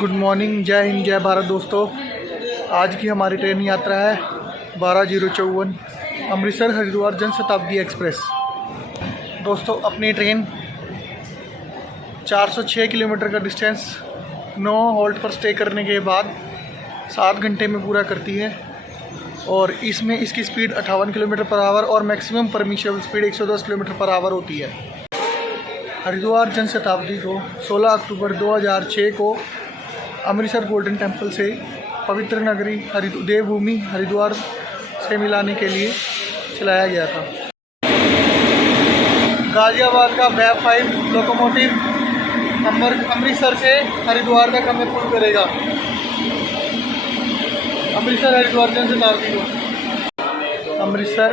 Good morning, जय हिंद, जय भारत दोस्तों। आज की हमारी ट्रेन यात्रा है 12:54 अमृतसर हरिद्वार जन शताब्दी एक्सप्रेस। दोस्तों अपनी ट्रेन 406 किलोमीटर का डिस्टेंस 9 हॉल्ट पर स्टे करने के बाद 7 घंटे में पूरा करती है और इसमें इसकी स्पीड 58 किलोमीटर पर आवर और maximum permissible speed 110 kilometre per hour होती है। हरिद्वार जन शताब्दी को 16 अक्टूबर 2006 को अमृतसर गोल्डन टेम्पल से पवित्र नगरी देवभूमि हरिद्वार से मिलाने के लिए चलाया गया था। गाजियाबाद का बैब 5 लोकोमोटिव अमृतसर से हरिद्वार तक हमें पुल करेगा। अमृतसर हरिद्वार जन शताब्दी को अमृतसर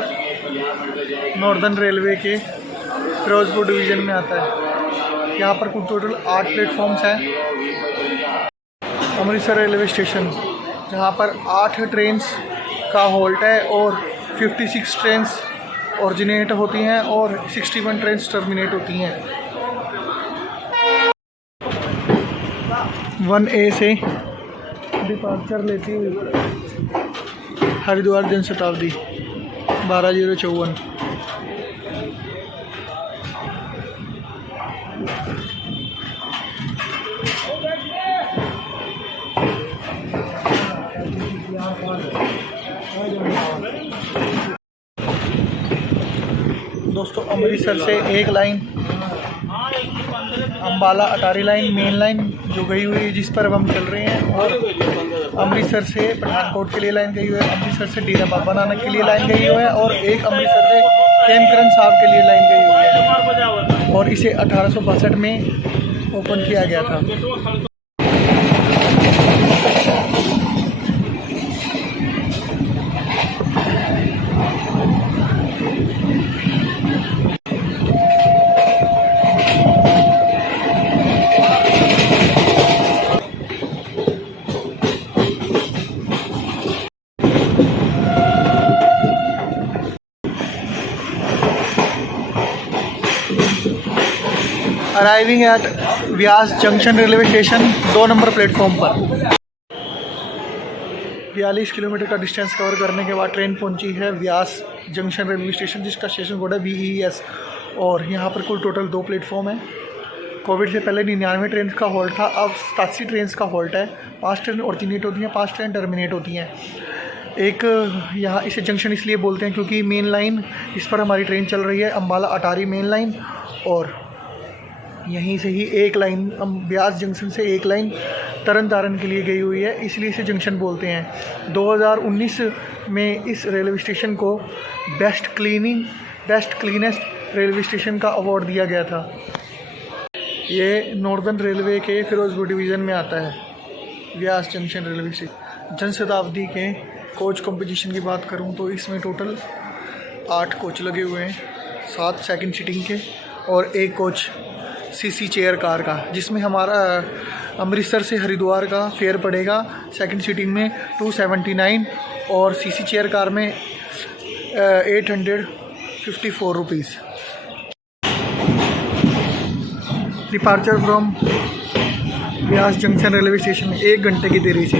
नॉर्दर्न रेलवे के फिरोजपुर डिवीज़न में आता है। यहाँ पर कुल टोटल 8 प्लेटफॉर्म्स हैं। अमृतसर रेलवे स्टेशन जहाँ पर 8 ट्रेन्स का हॉल्ट है और 56 ट्रेन्स ओरिजिनेट होती हैं और 61 ट्रेन्स टर्मिनेट होती हैं। 1A से डिपार्चर लेती हुई हरिद्वार जन शताब्दी 12:54। दोस्तों अमृतसर से एक लाइन अम्बाला अटारी लाइन मेन लाइन जो गई हुई है जिस पर अब हम चल रहे हैं, और अमृतसर से पठानकोट के लिए लाइन गई हुई है, अमृतसर से डेरा बाबा नानक के लिए लाइन गई हुई है और एक अमृतसर से केमकरन साहब के लिए लाइन गई हुई है और इसे 1862 में ओपन किया गया था। Arriving at Vyas junction railway station 2 number platform पर 42 किलोमीटर का डिस्टेंस कवर करने के बाद ट्रेन पहुंची है व्यास जंक्शन रेलवे स्टेशन जिसका स्टेशन कोड है VES और यहाँ पर कुल टोटल 2 प्लेटफॉर्म है। कोविड से पहले 99 ट्रेन का हॉल्ट था, अब 87 ट्रेन का हॉल्ट है। 5 ट्रेन ओरिजिनेट होती हैं, 5 ट्रेन टर्मिनेट होती हैं। एक यहाँ इसे जंक्शन इसलिए बोलते हैं क्योंकि मेन लाइन इस पर हमारी ट्रेन चल रही है अम्बाला अटारी मेन लाइन और यहीं से ही एक लाइन ब्यास जंक्शन से एक लाइन तरन तारण के लिए गई हुई है, इसलिए इसे जंक्शन बोलते हैं। 2019 में इस रेलवे स्टेशन को बेस्ट क्लीनेस्ट रेलवे स्टेशन का अवार्ड दिया गया था। ये नॉर्दर्न रेलवे के फिरोजपुर डिवीज़न में आता है व्यास junction railway station. Jan Shatabdi के कोच कंपोजिशन की बात करूं तो इसमें टोटल 8 कोच लगे हुए हैं, 7 सेकंड सीटिंग के और 1 कोच CC चेयर कार का, जिसमें हमारा अमृतसर से हरिद्वार का फेयर पड़ेगा सेकंड सीटिंग में 279 और CC चेयर कार में 854 rupees. Departure from Vyas junction railway station 1 घंटे की देरी से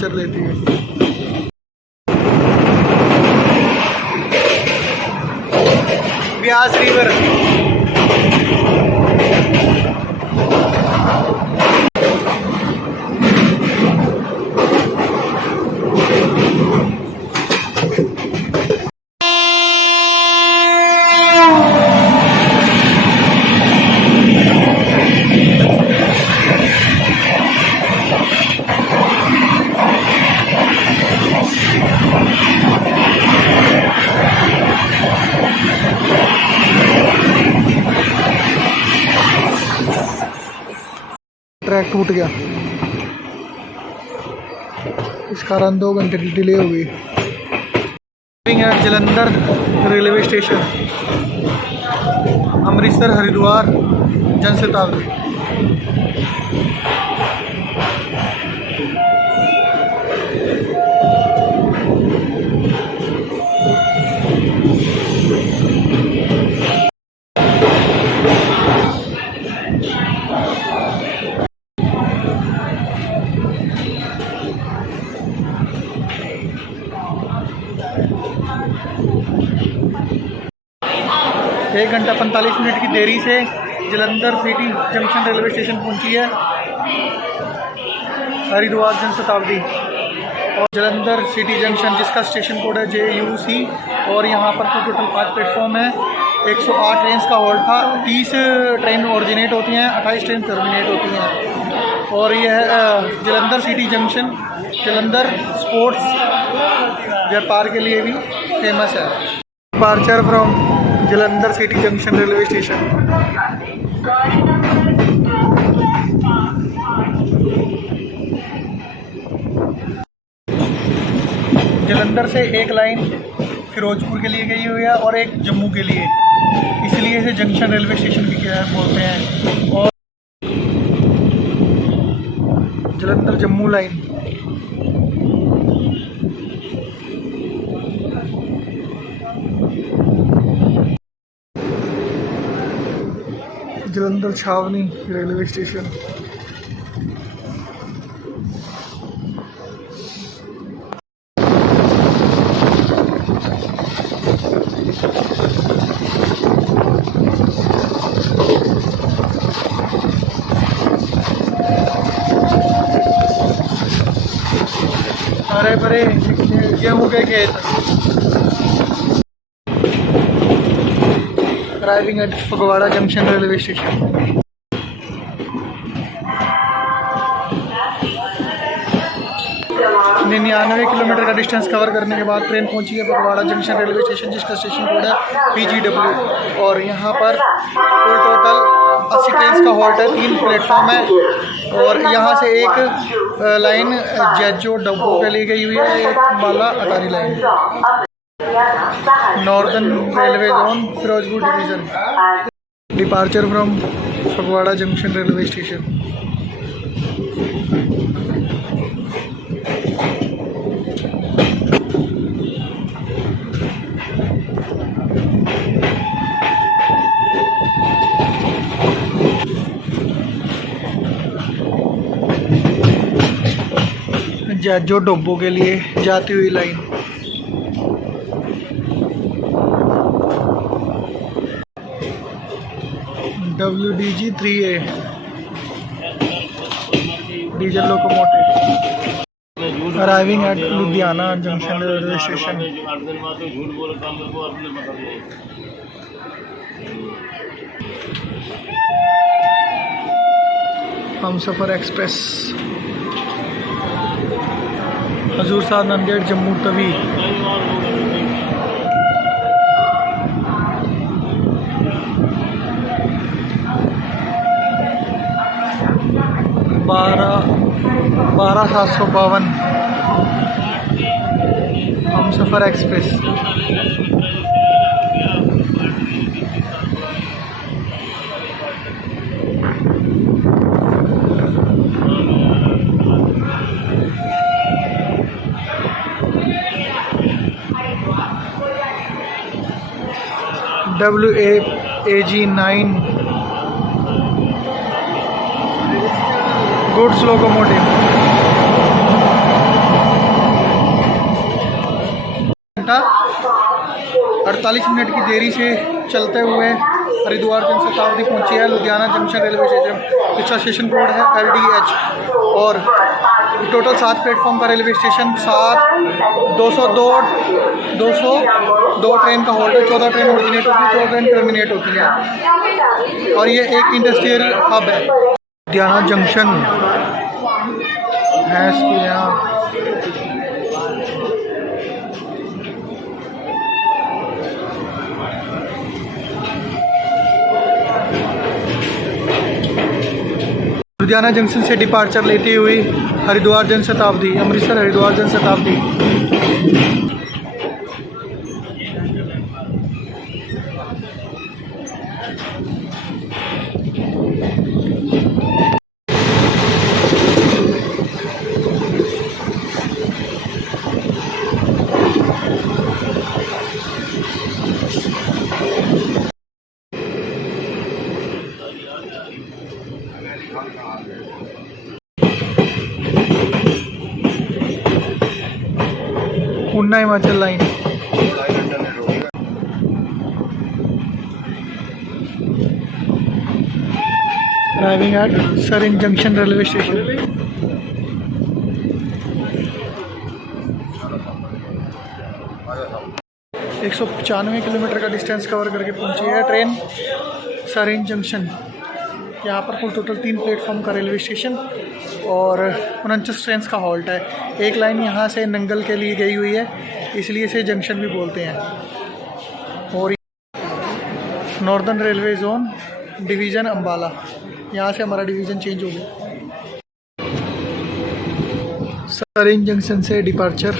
चल लेती है। व्यास रिवर ट्रैक टूट गया, इस कारण 2 घंटे की डिले हो गई। Jalandhar railway station Amritsar Haridwar Jan Shatabdi. घंटा 45 मिनट की देरी से Jalandhar city junction railway station पहुंची है हरिद्वार जनशताब्दी। और जलंधर सिटी जंक्शन जिसका स्टेशन कोड है JUC, और यहाँ पर कुल टोटल 5 प्लेटफॉर्म है। 108 ट्रेन का हॉल्ट था। 30 ट्रेन ओरिजिनेट होती हैं, 28 ट्रेन टर्मिनेट होती हैं। और यह है Jalandhar city junction, Jalandhar sports व्यापार के लिए भी फेमस है। Departure from Jalandhar city junction railway station. Jalandhar से एक लाइन फिरोजपुर के लिए गई हुई है और एक जम्मू के लिए, इसलिए इसे जंक्शन रेलवे स्टेशन भी बोलते हैं। और जलंधर जम्मू लाइन जलंधर छावनी रेलवे स्टेशन। हरे भरे गेहूं के खेत। Arriving at Phagwara junction railway station. 99 kilometre का डिस्टेंस कवर करने के बाद ट्रेन पहुंची है फगवाड़ा जंक्शन रेलवे स्टेशन, जिसका स्टेशन कोड है PGW। और यहाँ पर कुल टोटल 80 ट्रेन का हॉल्ट है, 3 प्लेटफॉर्म है। और यहाँ से एक लाइन जैजो डब्बो के लिए गई हुई है, एक माला Attari line. Northern railway zone Firozpur division. Departure from Phagwara junction railway station. Jaijon Doaba के लिए जाती हुई line. WDG 3A diesel locomotive. Arriving at Ludhiana junction railway station. Humsafar express Hazur Sahib Nanded Jammu Tawi. बारह 752 Humsafar express. WAG 9 goods locomotive. घंटा 48 मिनट की देरी से चलते हुए हरिद्वार जनशताब्दी पहुंची है लुधियाना जंक्शन रेलवे स्टेशन, जिसका स्टेशन कोड है LDH। और टोटल 7 प्लेटफॉर्म का रेलवे स्टेशन। 202 ट्रेन का हॉल्ट है। 14 ट्रेन ओरिजिनेट होती है, 14 ट्रेन टर्मिनेट होती है। और ये एक इंडस्ट्रियल हब है। लुधियाना जंक्शन है इसके यहाँ। लुधियाना जंक्शन से डिपार्चर लेती हुई Haridwar Janshatabdi, Amritsar Haridwar Janshatabdi. Una Himachal line. Arriving at Sarin Junction railway station. 195 kilometre का डिस्टेंस कवर करके पहुंची है ट्रेन सरीन जंक्शन। यहाँ पर कुल टोटल 3 प्लेटफॉर्म का रेलवे स्टेशन और 49 ट्रेन का हॉल्ट है। एक लाइन यहाँ से नंगल के लिए गई हुई है, इसलिए इसे जंक्शन भी बोलते हैं। और northern railway zone division Ambala, यहाँ से हमारा डिवीज़न चेंज हो गया। सरीन जंक्शन से departure.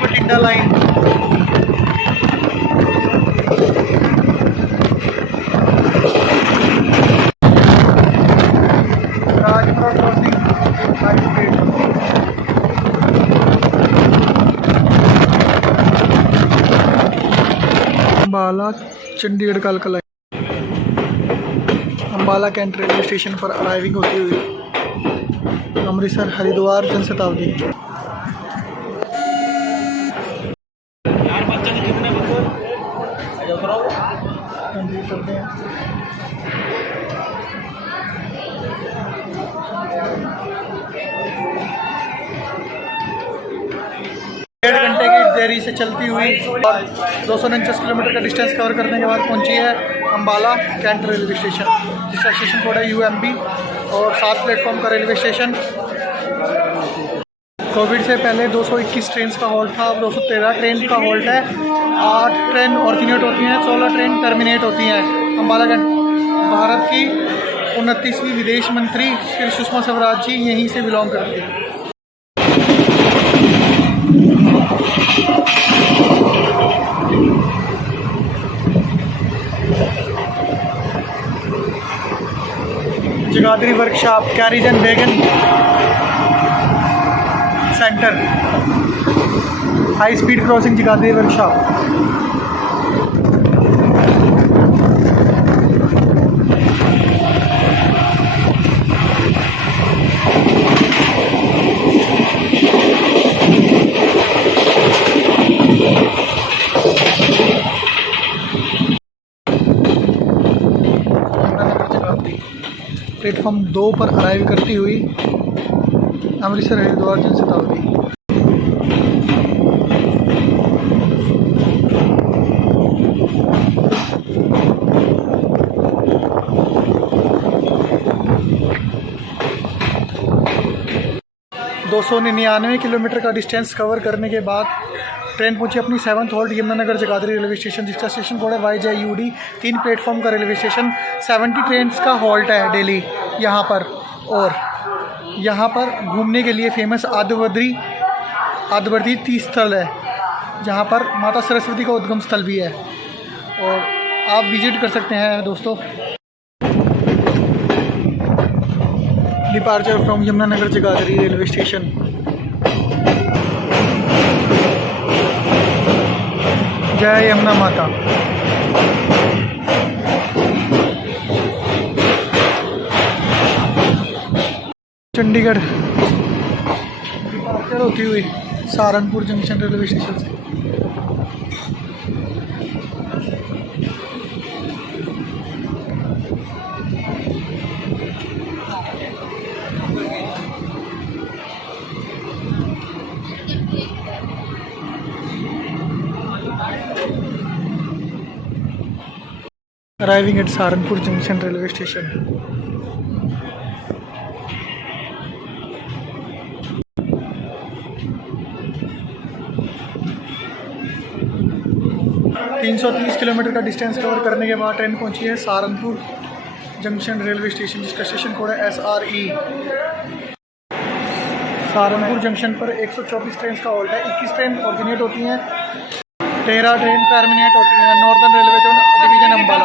Bathinda line Rajpura crossing high speed. Ambala Chandigarh कालका line. Ambala cantt railway station पर अराइविंग होती हुई अमृतसर हरिद्वार जनशताब्दी। करते हैं 1.5 घंटे की देरी से चलती हुई और 249 किलोमीटर का डिस्टेंस कवर करने के बाद पहुंची है अम्बाला कैंट रेलवे स्टेशन, जिसका स्टेशन कोड है UMB और 7 प्लेटफॉर्म का रेलवे स्टेशन। कोविड से पहले 221 ट्रेन का हॉल्ट था, अब 213 ट्रेन का हॉल्ट है। 8 ट्रेन ऑरिजिनेट होती हैं, 16 ट्रेन टर्मिनेट होती हैं। अम्बाला कैंट। भारत की 29वीं विदेश मंत्री श्री सुषमा स्वराज जी यहीं से बिलोंग करती हैं। Jagadhri workshop carries and wagon centre, high speed crossing Jagadhri workshop. Platform 2 पर अराइव करती हुई अमृतसर हरिद्वार जनशताब्दी। (299 किलोमीटर का डिस्टेंस कवर करने के बाद ट्रेन पहुंची अपनी 7th halt Yamunanagar Jagadhri railway station, जिसका स्टेशन कोड है YJUD। 3 प्लेटफॉर्म का रेलवे स्टेशन, 70 ट्रेन का हॉल्ट है डेली यहाँ पर। और यहाँ पर घूमने के लिए फेमस आदिबर्दी तीर्थ स्थल है, जहाँ पर माता सरस्वती का उद्गम स्थल भी है और आप विजिट कर सकते हैं दोस्तों। Departure from Yamunanagar Jagadhri railway station. जय यमुना माता। चंडीगढ़ डिपार्चर होती हुई सहारनपुर जंक्शन रेलवे स्टेशन से। Arriving at Saharanpur Junction railway station. (330 kilometre का डिस्टेंस कवर करने के बाद ट्रेन पहुंची है सहारनपुर जंक्शन रेलवे स्टेशन जिसका स्टेशन कोड है SRE। सहारनपुर जंक्शन पर 124 ट्रेन का हॉल्ट है। 21 ट्रेन ऑरिजिनेट होती हैं, 13 ट्रेन टर्मिनेट होती हैं। Northern railway zone division Ambala.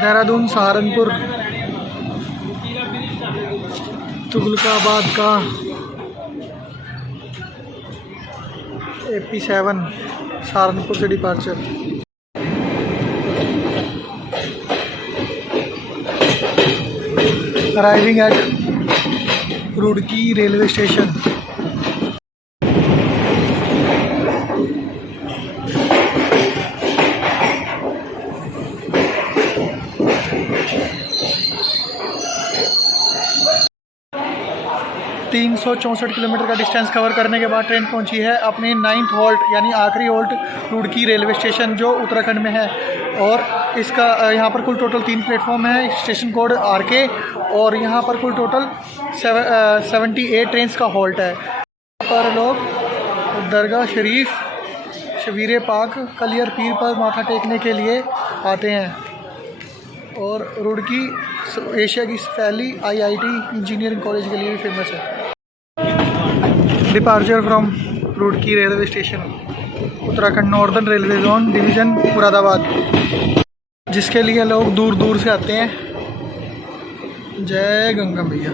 Dehradun Saharanpur Tughlakabad का AP7 सहारनपुर से departure. Arriving at Roorkee railway station. तीन 364 किलोमीटर का डिस्टेंस कवर करने के बाद ट्रेन पहुंची है अपनी 9th हॉल्ट यानी आखिरी हॉल्ट रुड़की रेलवे स्टेशन जो उत्तराखंड में है। और इसका यहाँ पर कुल टोटल 3 प्लेटफॉर्म है। स्टेशन कोड RK और यहाँ पर कुल टोटल 78 ट्रेन का हॉल्ट है। यहाँ पर लोग दरगाह शरीफ शबीर पाक कलियर पीर पर माथा टेकने के लिए आते हैं। और रुड़की एशिया की पहली IIT इंजीनियरिंग कॉलेज के लिए भी फेमस है। Departure from Roorkee railway station, Uttarakhand northern railway zone division Moradabad, जिसके लिए लोग दूर दूर से आते हैं। जय गंगा मैया।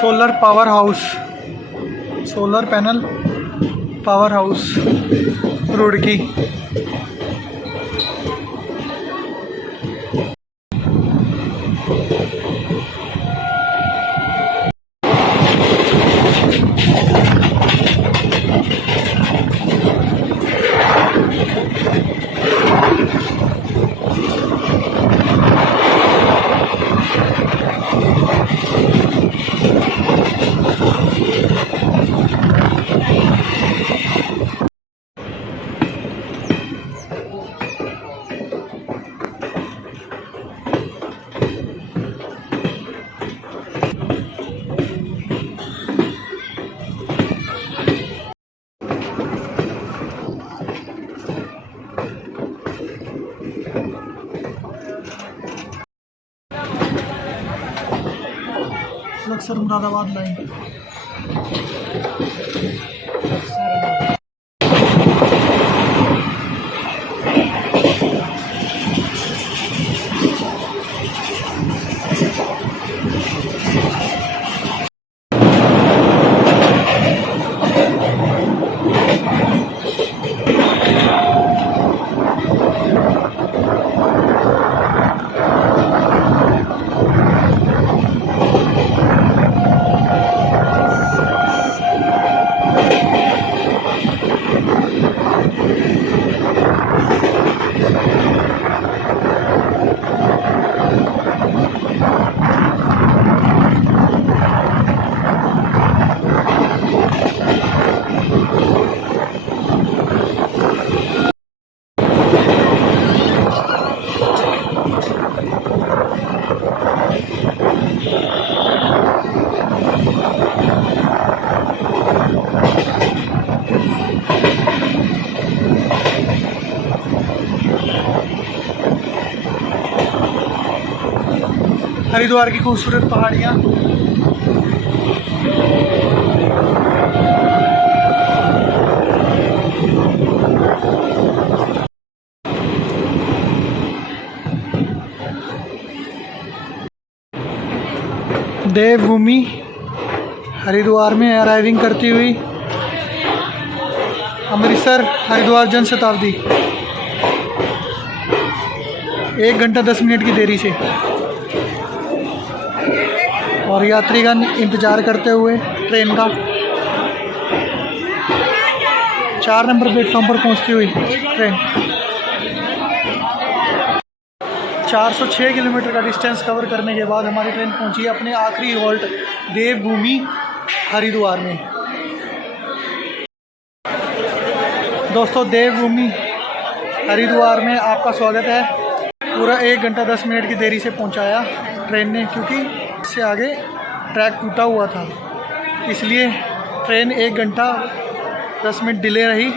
Solar power house, solar panel power house Roorkee. अक्सर मुरादाबाद लाइन। हरिद्वार की खूबसूरत पहाड़ियाँ। देवभूमि हरिद्वार में अराइविंग करती हुई अमृतसर हरिद्वार जन शताब्दी 1 घंटा 10 मिनट की देरी से। और यात्रीगण इंतज़ार करते हुए ट्रेन का 4 नंबर प्लेटफॉर्म पर पहुंचती हुई ट्रेन 406 किलोमीटर का डिस्टेंस कवर करने के बाद हमारी ट्रेन पहुंची अपने आखिरी हॉल्ट देवभूमि हरिद्वार में। दोस्तों देवभूमि हरिद्वार में आपका स्वागत है। पूरा 1 घंटा 10 मिनट की देरी से पहुंचाया ट्रेन ने, क्योंकि इससे आगे ट्रैक टूटा हुआ था, इसलिए ट्रेन 1 घंटा 10 मिनट डिले रही।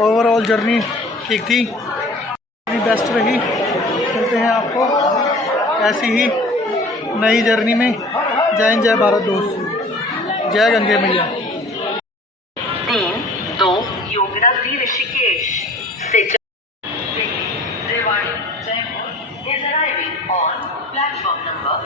ओवरऑल जर्नी ठीक थी, बेस्ट रही। मिलते हैं आपको ऐसी ही नई जर्नी में। जय हिंद, जय भारत दोस्त, जय गंगे मैया। 3-2 योगरात्रि ऋषिकेश से Rewari Jaipur is arriving on platform number